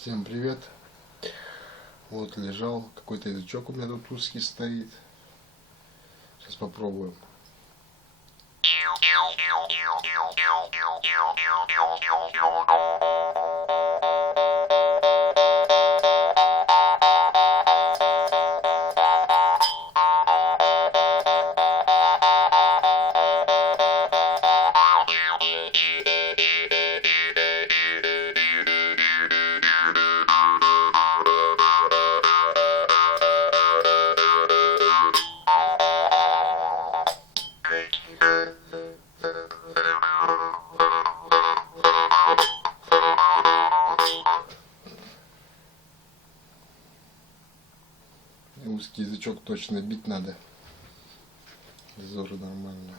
Всем привет. Вот лежал, какой-то язычок у меня тут узкий стоит. Сейчас попробуем. Узкий язычок точно бить надо. Зазоры нормально.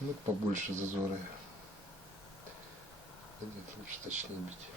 Ну, побольше зазора. Нет, лучше точнее бить.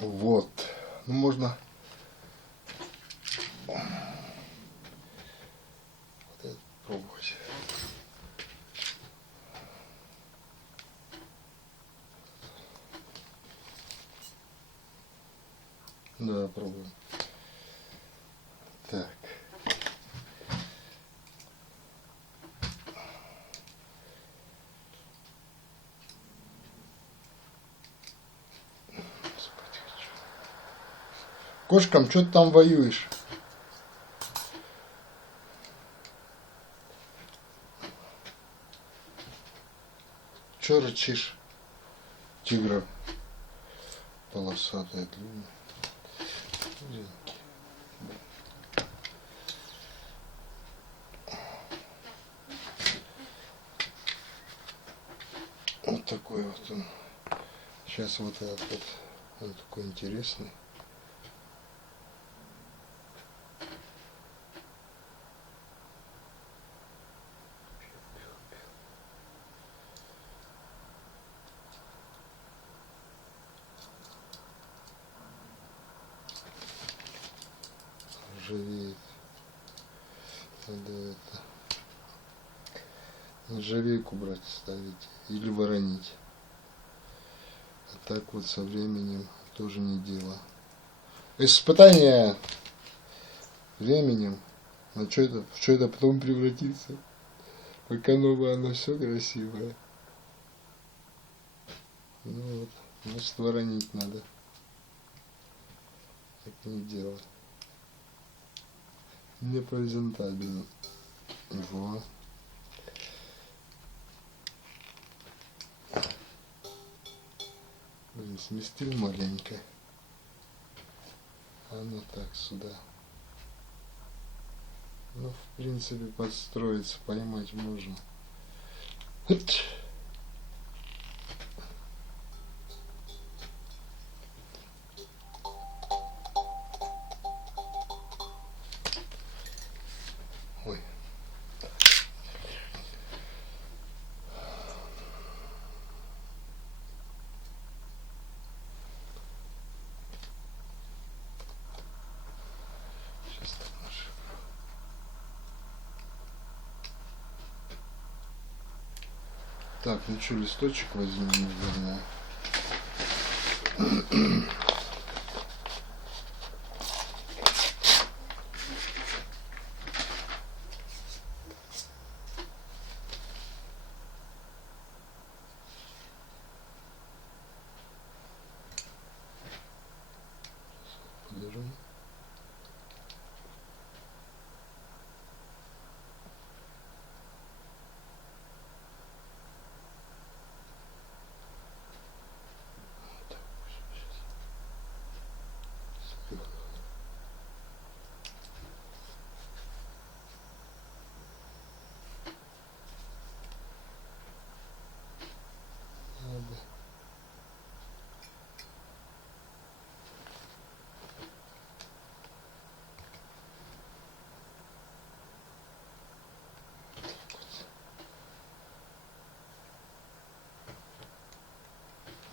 Вот, ну можно вот это пробовать. Да, пробуем. Так. Кошкам, что ты там воюешь? Че рычишь? Тигра полосатая, длинная. Вот такой вот он. Сейчас вот этот вот, он такой интересный. Ржавеет. Надо это нержавейку брать, ставить или воронить. А так вот со временем тоже не дело. Испытание временем. А что это? В что это потом превратится? Пока новое, оно все красивое. Ну вот, значит воронить надо. Так не делать. Непрезентабельно. Вот. Сместил маленько. Оно так сюда. Ну, в принципе, подстроиться, поймать можно. Вот. Ой. Сейчас так нашибу. Так, ну что, листочек возьмем, наверное. Подержу.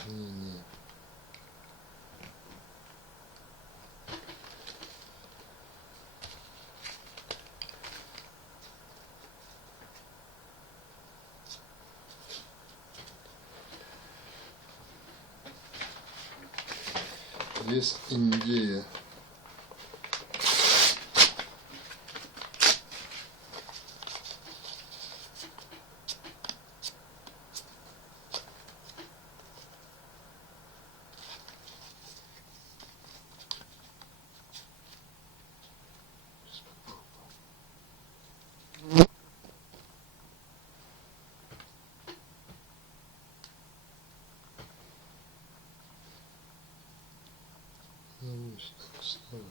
Не. Есть Индия. Ну, так ставлю.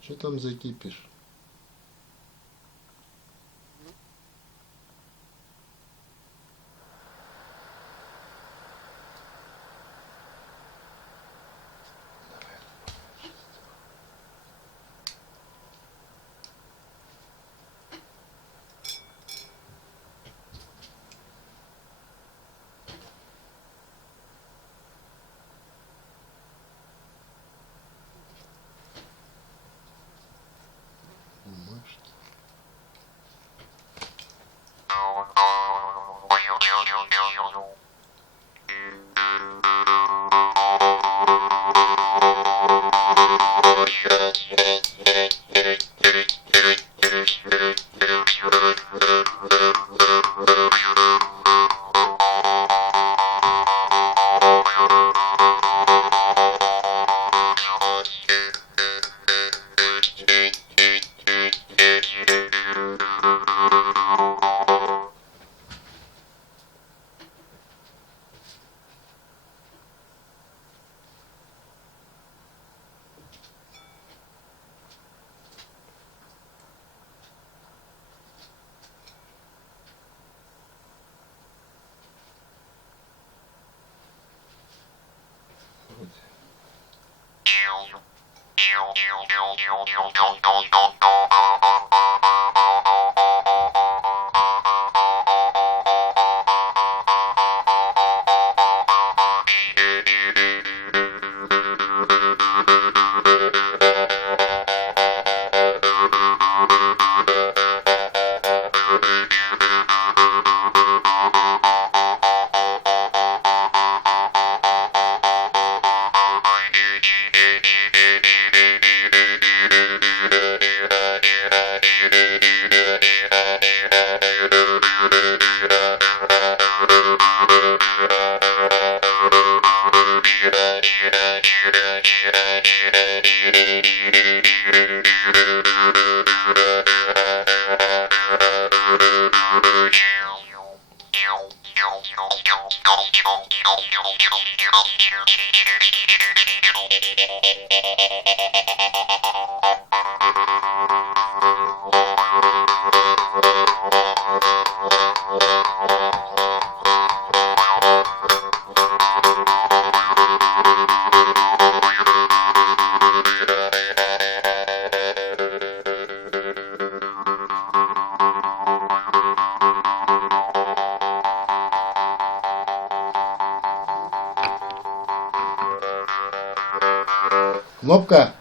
Что там за кипиш? Бумажки. Кнопка